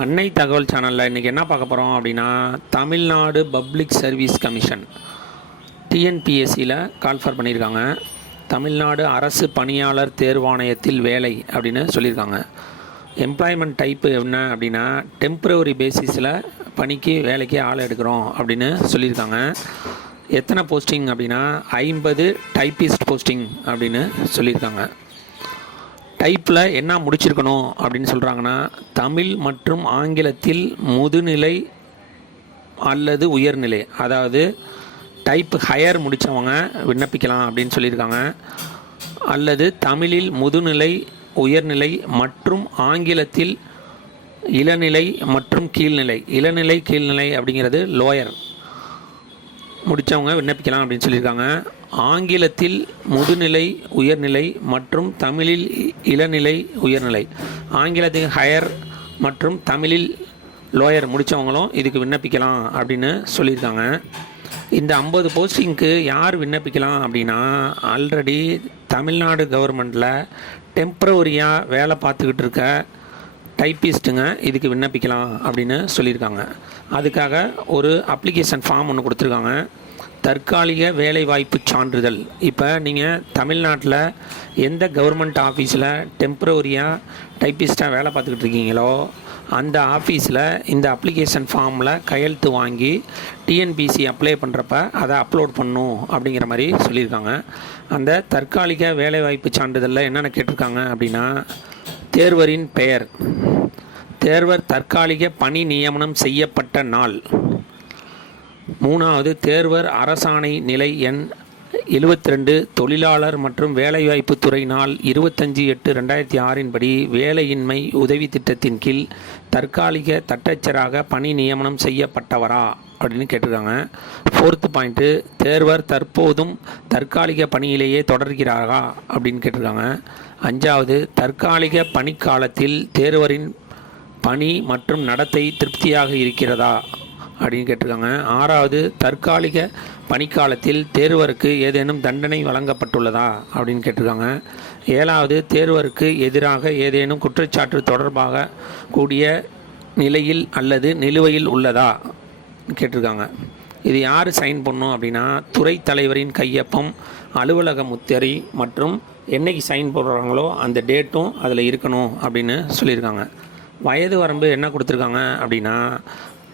அன்னை தகவல் சேனலில் இன்றைக்கி என்ன பார்க்க போகிறோம் அப்படின்னா, தமிழ்நாடு பப்ளிக் சர்வீஸ் கமிஷன் டிஎன்பிஎஸ்சியில் கால்ஃபர் பண்ணியிருக்காங்க. தமிழ்நாடு அரசு பணியாளர் தேர்வாணையத்தில் வேலை அப்படின்னு சொல்லியிருக்காங்க. எம்ப்ளாய்மெண்ட் டைப்பு என்ன அப்படின்னா, டெம்ப்ரவரி பேசிஸில் பணிக்கு வேலைக்கு ஆள் எடுக்கிறோம் அப்படின்னு சொல்லியிருக்காங்க. எத்தனை போஸ்டிங் அப்படின்னா 50 டைப்பிஸ்ட் போஸ்டிங் அப்படின்னு சொல்லியிருக்காங்க. டைப்பில் என்ன முடிச்சிருக்கணும் அப்படின்னு சொல்கிறாங்கன்னா, தமிழ் மற்றும் ஆங்கிலத்தில் முதுநிலை அல்லது உயர்நிலை, அதாவது டைப் ஹையர் முடித்தவங்க விண்ணப்பிக்கலாம் அப்படின்னு சொல்லியிருக்காங்க. அல்லது தமிழில் முதுநிலை, உயர்நிலை மற்றும் ஆங்கிலத்தில் இளநிலை மற்றும் கீழ்நிலை. இளநிலை கீழ்நிலை அப்படிங்கிறது லோயர் முடித்தவங்க விண்ணப்பிக்கலாம் அப்படின்னு சொல்லியிருக்காங்க. ஆங்கிலத்தில் முதுநிலை, உயர்நிலை மற்றும் தமிழில் இளநிலை, உயர்நிலை, ஆங்கிலத்தில் ஹையர் மற்றும் தமிழில் லோயர் முடித்தவங்களும் இதுக்கு விண்ணப்பிக்கலாம் அப்படின்னு சொல்லியிருக்காங்க. இந்த 50 போஸ்டிங்க்கு யார் விண்ணப்பிக்கலாம் அப்படின்னா, ஆல்ரெடி தமிழ்நாடு கவர்மெண்ட்டில் டெம்ப்ரவரியாக வேலை பார்த்துக்கிட்டு இருக்க டைப்பிஸ்ட்டுங்க இதுக்கு விண்ணப்பிக்கலாம் அப்படின்னு சொல்லியிருக்காங்க. அதுக்காக ஒரு அப்ளிகேஷன் ஃபார்ம் ஒன்று கொடுத்துருக்காங்க. தற்காலிக வேலைவாய்ப்பு சான்றிதழ். இப்போ நீங்கள் தமிழ்நாட்டில் எந்த கவர்மெண்ட் ஆஃபீஸில் டெம்ப்ரவரியாக டைப்பிஸ்ட்டாக வேலை பார்த்துக்கிட்டு இருக்கீங்களோ அந்த ஆஃபீஸில் இந்த அப்ளிகேஷன் ஃபார்மில் கையெழுத்து வாங்கி டிஎன்பிசி அப்ளை பண்ணுறப்ப அதை அப்லோட் பண்ணணும் அப்படிங்கிற மாதிரி சொல்லியிருக்காங்க. அந்த தற்காலிக வேலைவாய்ப்பு சான்றிதழில் என்னென்ன கேட்டிருக்காங்க அப்படின்னா, தேர்வரின் பெயர், தேர்வர் தற்காலிக பணி நியமனம் செய்யப்பட்ட நாள், 3வது தேர்வர் அரசாணை நிலை எண் 72 தொழிலாளர் மற்றும் வேலைவாய்ப்புத்துறை நாள் 25/8/2006 படி வேலையின்மை உதவி திட்டத்தின் கீழ் தற்காலிக தட்டச்சராக பணி நியமனம் செய்யப்பட்டவரா அப்படின்னு கேட்டிருக்காங்க. 4th பாயிண்ட்டு, தேர்வர் தற்போதும் தற்காலிக பணியிலேயே தொடர்கிறாரா அப்படின்னு கேட்டிருக்காங்க. 5வது, தற்காலிக பணிக்காலத்தில் தேர்வரின் பணி மற்றும் நடத்தை திருப்தியாக இருக்கிறதா அப்படின்னு கேட்டிருக்காங்க. 6வது, தற்காலிக பணிக்காலத்தில் தேர்வருக்கு ஏதேனும் தண்டனை வழங்கப்பட்டுள்ளதா அப்படின்னு கேட்டிருக்காங்க. 7வது, தேர்வருக்கு எதிராக ஏதேனும் குற்றச்சாட்டு தொடர்பாக கூடிய நிலையில் அல்லது நிலுவையில் உள்ளதா கேட்டிருக்காங்க. இது யார் சைன் பண்ணணும் அப்படின்னா, துறை தலைவரின் கையொப்பம், அலுவலக முத்திரை மற்றும் என்னைக்கு சைன் போடுறாங்களோ அந்த டேட்டும் அதில் இருக்கணும் அப்படின்னு சொல்லியிருக்காங்க. வயது வரம்பு என்ன கொடுத்துருக்காங்க அப்படின்னா,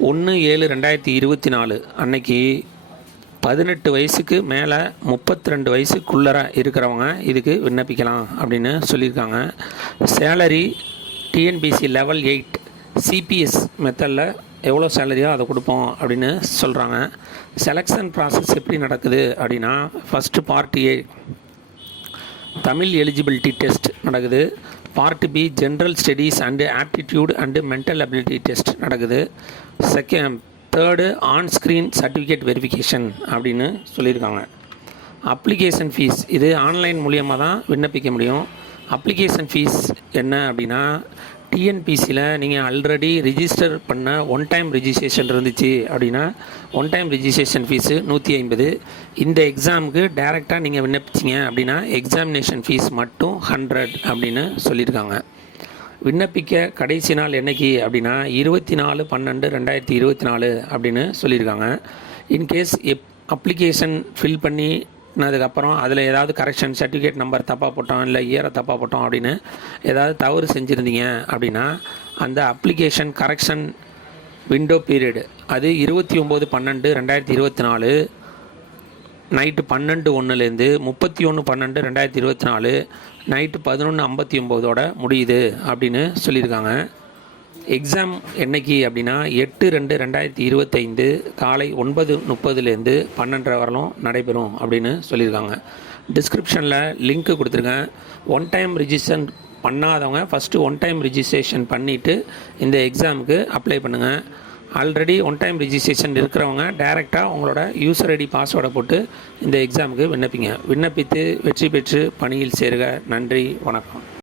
1/7/2024 அன்னைக்கு 18 வயசுக்கு மேலே 32 வயசுக்குள்ளர இருக்கிறவங்க இதுக்கு விண்ணப்பிக்கலாம் அப்படின்னு சொல்லியிருக்காங்க. சேலரி டிஎன்பிசி லெவல் 8 சிபிஎஸ் மெத்தடில் எவ்வளோ சேலரியோ அதை கொடுப்போம் அப்படின்னு சொல்கிறாங்க. செலெக்ஷன் ப்ராசஸ் எப்படி நடக்குது அப்படின்னா, first part A Tamil eligibility test நடக்குது. Part B general studies and aptitude and mental ability test நடக்குது. Third on screen certificate verification அப்படின்னு சொல்லியிருக்காங்க. அப்ளிகேஷன் ஃபீஸ் இது ஆன்லைன் மூலியமாக தான் விண்ணப்பிக்க முடியும். அப்ளிகேஷன் ஃபீஸ் என்ன அப்படின்னா, டிஎன்பிசியில் நீங்கள் ஆல்ரெடி ரிஜிஸ்டர் பண்ண ஒன் டைம் ரிஜிஸ்ட்ரேஷன் இருந்துச்சு அப்படின்னா ஒன் டைம் ரிஜிஸ்ட்ரேஷன் ஃபீஸு 150. இந்த எக்ஸாமுக்கு டைரெக்டாக நீங்கள் விண்ணப்பிச்சிங்க அப்படின்னா எக்ஸாமினேஷன் ஃபீஸ் மட்டும் 100 அப்படின்னு சொல்லியிருக்காங்க. விண்ணப்பிக்க கடைசி நாள் என்னைக்கு அப்படின்னா 24/12/2024 அப்படின்னு சொல்லியிருக்காங்க. இன்கேஸ் அப்ளிகேஷன் ஃபில் பண்ணினதுக்கப்புறம் அதில் ஏதாவது கரெக்ஷன், சர்டிஃபிகேட் நம்பர் தப்பாக போட்டோம் இல்லை இயரை தப்பாக போட்டோம் அப்படின்னு ஏதாவது தவறு செஞ்சுருந்தீங்க அப்படின்னா அந்த அப்ளிகேஷன் கரெக்ஷன் விண்டோ பீரியடு அது 29/12/2024 நைட்டு 12:01 31/12/2024 நைட்டு 11:59 முடியுது அப்படின்னு சொல்லியிருக்காங்க. எக்ஸாம் என்னைக்கு அப்படின்னா 8/2/2025 காலை 9:30 12 வரலும் நடைபெறும் அப்படின்னு சொல்லியிருக்காங்க. டிஸ்கிரிப்ஷனில் லிங்க்கு கொடுத்துருக்கேன். ஒன் டைம் ரிஜிஸ்ட்ரேஷன் பண்ணாதவங்க ஃபஸ்ட்டு ஒன் டைம் ரிஜிஸ்ட்ரேஷன் பண்ணிவிட்டு இந்த எக்ஸாமுக்கு அப்ளை பண்ணுங்கள். ஆல்ரெடி ஒன் டைம் ரிஜிஸ்ட்ரேஷன் இருக்கிறவங்க டைரெக்டாக உங்களோட யூசர் ஐடி பாஸ்வேர்டை போட்டு இந்த எக்ஸாமுக்கு விண்ணப்பித்து வெற்றி பெற்று பணியில் சேருக. நன்றி, வணக்கம்.